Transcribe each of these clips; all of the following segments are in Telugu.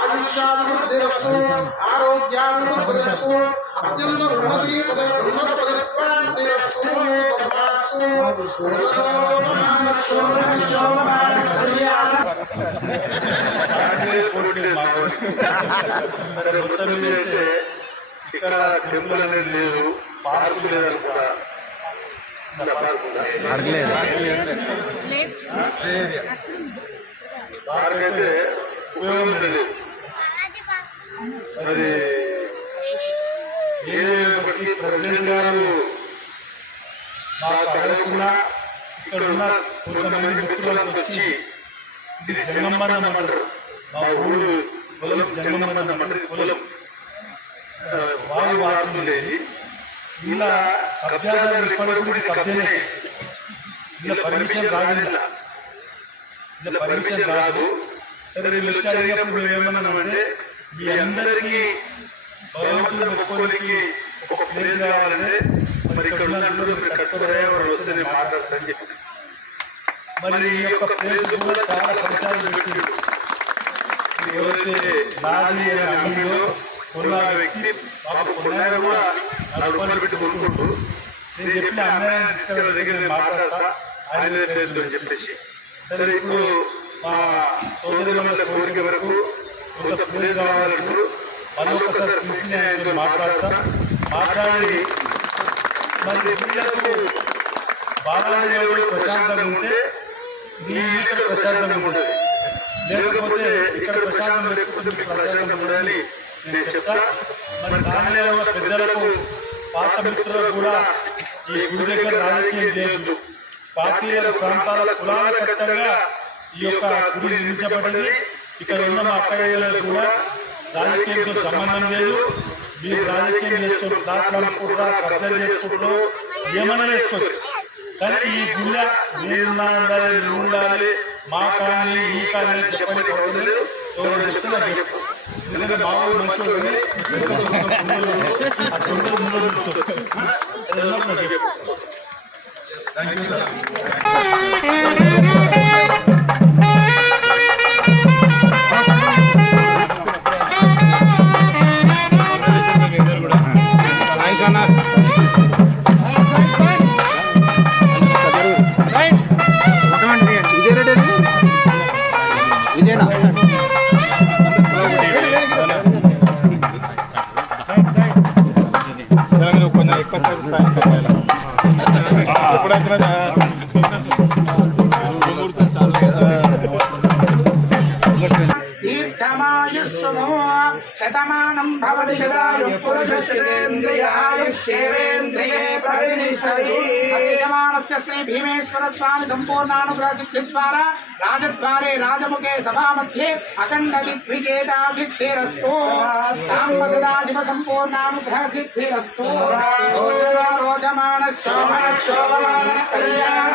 ఆయుష్యాభివృద్ధిరస్తు ఆరోగ్యాభివృద్ధిరస్తు అత్యంత ఉన్నత పదప్రాప్తిరస్తు తథాస్తు ఇక్కడ టెంపుల్ అనేది లేదు, పార్కు లేదు కూడా. పార్క్ అయితే ఉపయోగం లేదు. మరి ఏదైనప్పటికీ ప్రెసిడెంట్ గారు మాకు అడగకుండా ఇక్కడ ఉన్న కొంతమంది మిత్రులకు వచ్చి ఇది జంగమన్న మండరు, మా ఊరు పొలం జంగమన్న మండరి పొలం వాడు వాడుతుండేది. ఇలా కబ్జాదారులు ఇప్పటికి కూడా ఇది కబ్జనే, ఇలా పర్మిషన్ రాదు. సరే వీళ్ళు వచ్చి అడిగినప్పుడు మేమేమన్నామంటే మీ అందరికీ భగవంతుని ఒక్కోరికి ఒక ప్లేస్ కావాలంటే మరి ఇక్కడ ఉన్నట్లు మీరు కట్టుబడే వాళ్ళు వస్తే నేను మాట్లాడతానని చెప్పి మరి ఈ యొక్క ప్లేస్ కూడా చాలా పరిచయాలు పెట్టిండు. ఎవరైతే నాది అంగడిలో కొన్న వ్యక్తి బాబు కొన్నాక కూడా 4 రూపాయలు పెట్టి కొనుక్కుంటూ నేను చెప్పిన అమ్మాయిని తీసుకెళ్ళ దగ్గర నేను మాట్లాడతా ఆయన లేదు అని చెప్పేసి. సరే ఇప్పుడు మా సోదరుల కోరిక వరకు కొంత ప్లేస్ కావాలంటారు. మళ్ళీ ఒకసారి కృష్ణ ఆయనతో మాట్లాడి మరి పిల్లలకు బాలాజీ ప్రశాంతంగా ఉంటే మీ ఇక్కడ ప్రశాంతంగా ఉంటుంది, లేకపోతే ఇక్కడ ప్రశాంతం లేకపోతే మీకు ప్రశాంతంగా ఉండాలి నేను చెప్తా. మరి దానిలో ఉన్న పెద్దలకు పాత మిత్రులకు కూడా ఈ గుడి దగ్గర రాజకీయం చేయొద్దు. పార్టీల ప్రాంతాల కులాల ఖచ్చితంగా ఈ యొక్క గుడి నిర్మించబడింది. ఇక్కడ ఉన్న మా అక్కయ్యలకు కూడా రాజకీయంతో సంబంధం లేదు. మీరు రాజకీయం చేసుకుంటారు, ప్లాట్లు అమ్ముకుంటారా, కబ్జాలు చేసుకుంటారు, ఏమైనా చేసుకోవచ్చు. కానీ ఈ గుళ్ళ నేనున్నా ఉండాలి, నువ్వు ఉండాలి, మా కానీ ఈ కానీ చెప్పని పడలేదు. ఎవరు చెప్తే నాకు చెప్పు. ఎందుకంటే మా ఊరు మంచి ఆ తొందర ముందు చెప్పు. Thank you sir. Shatamanam Bhavati శతాయుః పురుషస్యేంద్రియాయుష్యేంద్రియే ప్రతిష్టతి. అస్యమానస్య Shri Bhimeswara స్వామి సంపూర్ణానుగ్రహ సిద్ధి ద్వారా రాజద్వారే రాజముఖే సభామధ్యే అఖండ దిగ్విజేతా సిద్ధిరస్తు. సాంబ సదాశివ సంపూర్ణానుగ్రహ సిద్ధిరస్తు. రోచమాన శోభన శోభమాన కళ్యాణ.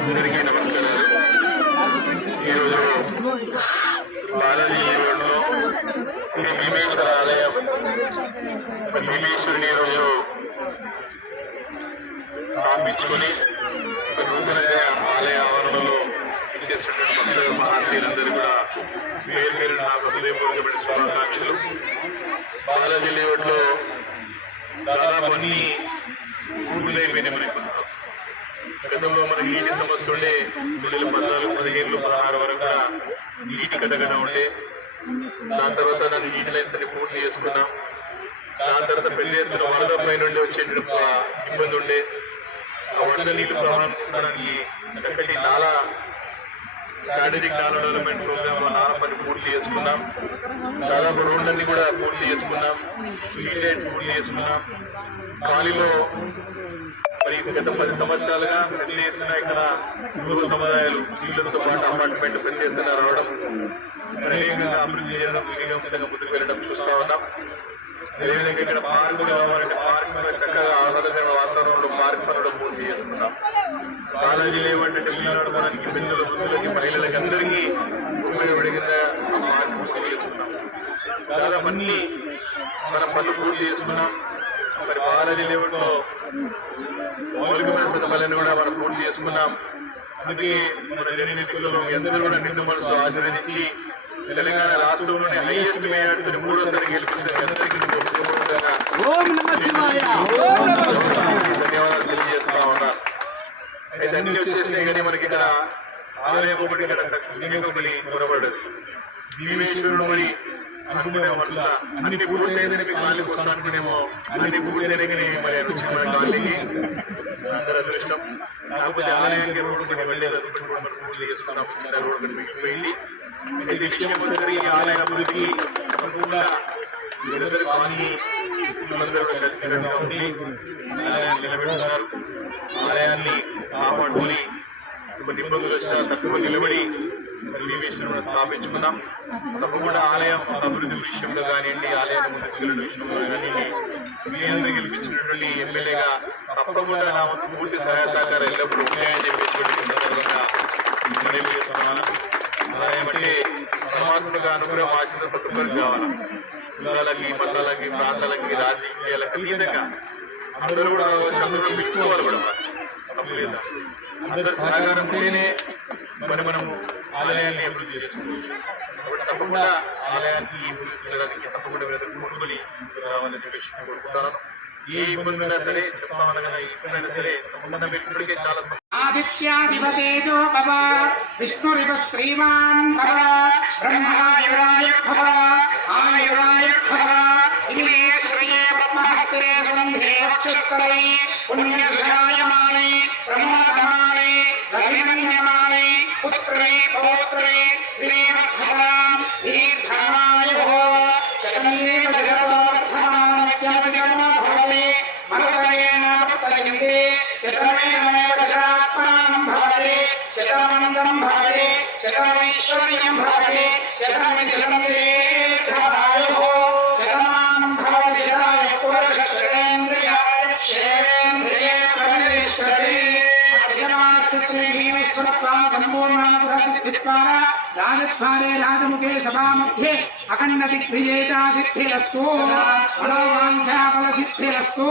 అందరికీ నమస్కారాలు. ఈరోజు బాలాజీ లేఅవుట్లో శ్రీ భీమేశ్వర ఆలయం భీమేశ్వరుని ఈరోజు స్థాపించుకొని నూతనంగా ఆలయ ఆవరణలో చేసినటువంటి భక్తుల మహాశీలందరూ కూడా పేరు పేరు నాకు హృదయపూర్వకమైన శుభాకాంక్షలు. బాలాజీ లేఅవుట్లో దాదాపు అన్ని పూర్తులైపోయినాయి. మనకి గతంలో మనకి నీటి సమస్య ఉండే 2014, 15, 16 వరకు నీటి కథగన ఉండే. దాని తర్వాత నన్ను నీటి లైన్స్ అన్ని పూర్తి చేసుకున్నాం. దాని తర్వాత పెళ్లి చేస్తున్న వరద పైన నుండి వచ్చే ఇబ్బంది ఉండే. ఆ వరద నీళ్లు ప్రవహించడానికి చక్కటి నాలా స్ట్రాటజిక్ నాలా డెవలప్మెంట్ ప్రోగ్రామ్ నాలా పని పూర్తి చేసుకున్నాం. దాదాపు రోడ్లన్నీ కూడా పూర్తి చేసుకున్నాం. స్ట్రీట్ లైట్ పూర్తి చేసుకున్నాం. గాలిలో మరి గత 10 సంవత్సరాలుగా పెద్ద ఎత్తున ఇక్కడ యువ సముదాయాలు ఇళ్లతో పాటు అపార్ట్మెంట్ పెద్ద ఎత్తున రావడం, అనేకంగా అభివృద్ధి చేయడం, విధంగా ముందుకు వెళ్ళడం చూస్తూ ఉన్నాం. అదేవిధంగా ఇక్కడ పార్కు కావాలంటే పార్క్ మీద చక్కగా ఆహ్లాదకరమైన వాతావరణంలో పార్క్ పనులు పూర్తి చేసుకున్నాం. కాలేజీలు ఏమంటే పిల్లలు నడపడానికి పిల్లలు వృద్ధులకి మహిళలకి అందరికీ ఉపయోగపడిన ఆ పార్క్ పూర్తి చేసుకున్నాం. దాదాపు అన్ని మన పనులు పూర్తి చేసుకున్నాం. మరి కాలేజీ లేవట్లో మౌలికమైన సదుపాయాలను కూడా మనం పూర్తి చేసుకున్నాం. అందుకే మన ఎన్నికల్లో అందరూ కూడా నిండు మనసు ఆచరించి తెలంగాణ రాష్ట్రంలోని హైయెస్ట్ మేయాడుతున్న 300 గెలిపించిన అందరికీ ధన్యవాదాలు తెలియజేస్తా ఉన్నా. అయితే అన్ని వచ్చేసినాయి కానీ మనకి ఇక్కడ ఆలయం ఒకటి ఒకటి దూరపడ్డది. భీమేశ్వరుడు మరి అనుకునే మనసులో అన్ని పూర్తయిందని గాలికి వస్తాను అనుకునేమో అన్ని పూర్తయినాయి మరి గాలికి అందరూ అదృష్టం. కాకపోతే ఆలయానికి రోడ్డు వెళ్ళలేదు పూర్తి చేసుకున్నాం. రోడ్డు వెళ్ళి ఇది విషయం వచ్చేసరికి ఈ ఆలయ అభివృద్ధికి తప్పకుండా వీరందరూ కానీ అందరూ ఖచ్చితంగా ఉండి ఆలయాన్ని నిలబెడుతున్నారు. ఆలయాన్ని కాపాడుకొని కొన్ని ఇబ్బందులు వచ్చినా తక్కువ నిలబడి భీమేశ్వరుని స్థాపించుకున్నాం. తప్పకుండా ఆలయం అభివృద్ధి విషయంలో కానివ్వండి, ఆలయాన్ని ముందుకు విషయంలో కానివ్వండి, మీ అందరూ గెలిపించినటువంటి ఎమ్మెల్యేగా తప్పకుండా నా వంతు పూర్తి సహాయ సహకారం ఎల్లప్పుడూ ఉంటాయని చెప్పేటువంటి మనవి చేస్తున్నాను. ఆలయం అంటే పరమాత్మగా అనుగ్రహం ఆశించిన ప్రతి ఒక్కరికి కావాలి. కులాలకి, మతాలకి, ప్రాంతాలకి, రాజకీయాలకి అతీతంగా అందరూ కూడా అందరూ మెచ్చుకోవాలి కూడా తప్పు లేదా. అందరూ సహకారం ఉంటేనే మరి మనము ఆలయాన్ని అభివృద్ధి చేసుకుంటాం. కాబట్టి తప్పకుండా ఆలయానికి అభివృద్ధి తప్పకుండా కూడుకొని రావాలని చెప్పేసి కోరుకుంటాను. ఏ ఇబ్బంది అయినా సరే చెప్తామన్నా ఇబ్బంది సరే తప్పకుండా వ్యక్తుడికే చాలా ఆదిత్యాధిపతేజో భవ విష్ణురివ శ్రీమాన్ భవ బ్రహ్మాయురాయుర్భవ ఆయురాయుర్భవ ఇమే శ్రీయే పద్మహస్తే గంధే వక్షస్థలై పుణ్యజాయమానే ప్రమోదమానే రవిమన్యమానే పుత్రే పౌత్రే శ్రీవర్ధతాం దీర్ఘమాయుః జగన్యేవ జగతో వర్ధమానత్యమజమో భవతి మరుదయేన వర్తయంతే శతమేనమేవ జగాత్మానం భవతి శతమందం భవతి శతమైశ్వర్యం భవతి శతమిజలందేర్ఘమాయుః శతమానం భవతి శతాయ పురుష శతేంద్రియాయ క్షేమేంద్రియే ప్రతిష్టతి. యజమానస్య శ్రీ భీమేశ్వర స్వామి సంపూర్ణానుగ్రహసిద్ధిద్వారా రాజద్వారే రాజముఖే సభాमध्ये అఖండ దిగ్విజేతా సిద్ధిరస్తు మనోవాంఛా ఫలసిద్ధిరస్తు.